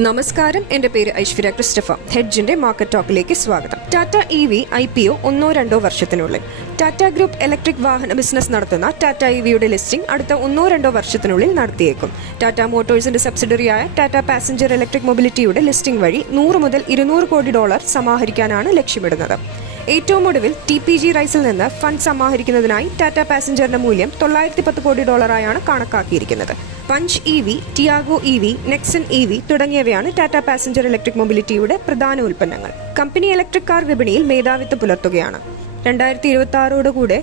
നമസ്കാരം. എന്റെ പേര് ഐശ്വര്യ ക്രിസ്റ്റഫ ഹെഡ്ജിന്റെ മാർക്കറ്റ് ടോക്കിലേക്ക് സ്വാഗതം. Tata E V I P O ഒന്നോ രണ്ടോ വർഷത്തിനുള്ളിൽ. ടാറ്റ ഗ്രൂപ്പ് ഇലക്ട്രിക് വാഹന ബിസിനസ് നടത്തുന്ന ടാറ്റ ഇ വിയുടെ ലിസ്റ്റിംഗ് അടുത്ത ഒന്നോ രണ്ടോ വർഷത്തിനുള്ളിൽ നടത്തിയേക്കും. ടാറ്റ മോട്ടോഴ്സിന്റെ സബ്സിഡറിയായ ടാറ്റ പാസഞ്ചർ ഇലക്ട്രിക് മൊബിലിറ്റിയുടെ ലിസ്റ്റിംഗ് വഴി നൂറ് മുതൽ ഇരുന്നൂറ് കോടി ഡോളർ സമാഹരിക്കാനാണ് ലക്ഷ്യമിടുന്നത്. ഏറ്റവും ഒടുവിൽ ടി പി ജി റൈസിൽ നിന്ന് ഫണ്ട് സമാഹരിക്കുന്നതിനായി ടാറ്റ പാസഞ്ചറിന്റെ മൂല്യം തൊള്ളായിരത്തി പത്ത് കോടി ഡോളറായാണ് കണക്കാക്കിയിരിക്കുന്നത്. Punch E V Tiago E V Nexon E V തുടങ്ങിയവയാണ് ടാറ്റ പാസഞ്ചർ ഇലക്ട്രിക് മൊബിലിറ്റിയുടെ പ്രധാന ഉൽപ്പന്നങ്ങൾ. കമ്പനി ഇലക്ട്രിക് കാർ വിപണിയിൽ മേധാവിത്വം പുലർത്തുകയാണ്. രണ്ടായിരത്തി ഇരുപത്തി ആറോടുകൂടെ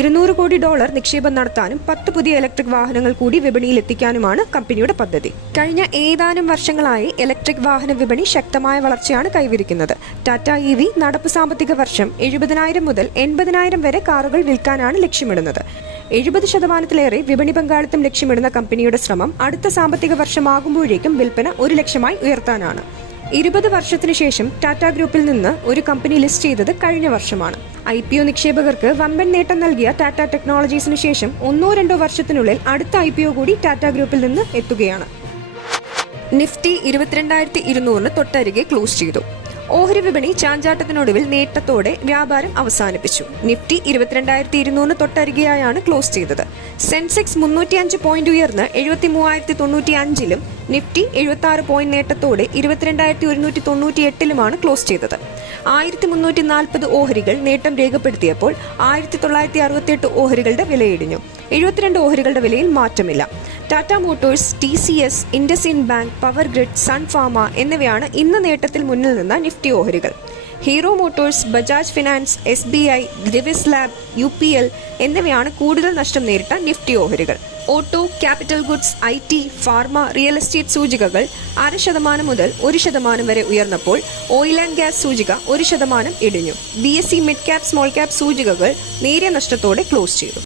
ഇരുന്നൂറ് കോടി ഡോളർ നിക്ഷേപം നടത്താനും പത്ത് പുതിയ ഇലക്ട്രിക് വാഹനങ്ങൾ കൂടി വിപണിയിൽ എത്തിക്കാനുമാണ് കമ്പനിയുടെ പദ്ധതി. കഴിഞ്ഞ ഏതാനും വർഷങ്ങളായി ഇലക്ട്രിക് വാഹന വിപണി ശക്തമായ വളർച്ചയാണ് കൈവരിക്കുന്നത്. ടാറ്റ ഇ വി നടപ്പ് സാമ്പത്തിക വർഷം എഴുപതിനായിരം മുതൽ എൺപതിനായിരം വരെ കാറുകൾ വിൽക്കാനാണ് ലക്ഷ്യമിടുന്നത്. എഴുപത് ശതമാനത്തിലേറെ വിപണി പങ്കാളിത്തം ലക്ഷ്യമിടുന്ന കമ്പനിയുടെ ശ്രമം അടുത്ത സാമ്പത്തിക വർഷമാകുമ്പോഴേക്കും വിൽപ്പന ഒരു ലക്ഷമായി ഉയർത്താനാണ്. ഇരുപത് വർഷത്തിനു ശേഷം ടാറ്റ ഗ്രൂപ്പിൽ നിന്ന് ഒരു കമ്പനി ലിസ്റ്റ് ചെയ്തത് കഴിഞ്ഞ വർഷമാണ്. ഐ പി ഒ നിക്ഷേപകർക്ക് വമ്പൻ നേട്ടം നൽകിയ ടാറ്റ ടെക്നോളജീസിന് ശേഷം ഒന്നോ രണ്ടോ വർഷത്തിനുള്ളിൽ അടുത്ത ഐ പി ഒ കൂടി ടാറ്റ ഗ്രൂപ്പിൽ നിന്ന് എത്തുകയാണ്. നിഫ്റ്റി ഇരുപത്തിരണ്ടായിരത്തി ഇരുന്നൂറിന് തൊട്ടരികെ ക്ലോസ് ചെയ്തു. ഓഹരി വിപണി ചാഞ്ചാട്ടത്തിനൊടുവിൽ നേട്ടത്തോടെ വ്യാപാരം അവസാനിപ്പിച്ചു. നിഫ്റ്റി ഇരുപത്തിരണ്ടായിരത്തി ഇരുന്നൂറിന് തൊട്ടരികെയായാണ് ക്ലോസ് ചെയ്തത്. സെൻസെക്സ് മുന്നൂറ്റിയഞ്ച് പോയിന്റ് ഉയർന്ന് എഴുപത്തി മൂവായിരത്തി തൊണ്ണൂറ്റി അഞ്ചിലും നിഫ്റ്റി എഴുപത്തി ആറ് പോയിന്റ് നേട്ടത്തോടെ ഇരുപത്തിരണ്ടായിരത്തി ഒരുന്നൂറ്റി തൊണ്ണൂറ്റി എട്ടിലുമാണ് ക്ലോസ് ചെയ്തത്. ആയിരത്തി മുന്നൂറ്റി നാൽപ്പത് ഓഹരികൾ നേട്ടം രേഖപ്പെടുത്തിയപ്പോൾ ആയിരത്തി തൊള്ളായിരത്തി അറുപത്തിയെട്ട് ഓഹരികളുടെ വിലയിടിഞ്ഞു. എഴുപത്തിരണ്ട് ഓഹരികളുടെ വിലയിൽ മാറ്റമില്ല. Tata Motors T C S IndusInd Bank power grid Sun Pharma എന്നിവയാണ് ഇന്ന് നേട്ടത്തിൽ മുന്നിൽ നിന്ന നിഫ്റ്റി ഓഹരികൾ. Hero Motors Bajaj Finance S B I ഗ്രിവിസ് lab U P L എന്നിവയാണ് കൂടുതൽ നഷ്ടം നേരിട്ട നിഫ്റ്റി ഓഹരികൾ. Auto capital goods I T pharma real estate സൂചികകൾ അര ശതമാനം മുതൽ ഒരു ശതമാനം വരെ ഉയർന്നപ്പോൾ ഓയിൽ ആൻഡ് ഗ്യാസ് സൂചിക ഒരു ശതമാനം ഇടിഞ്ഞു. B S C mid cap small cap സൂചികകൾ നേരിയ നഷ്ടത്തോടെ ക്ലോസ് ചെയ്തു.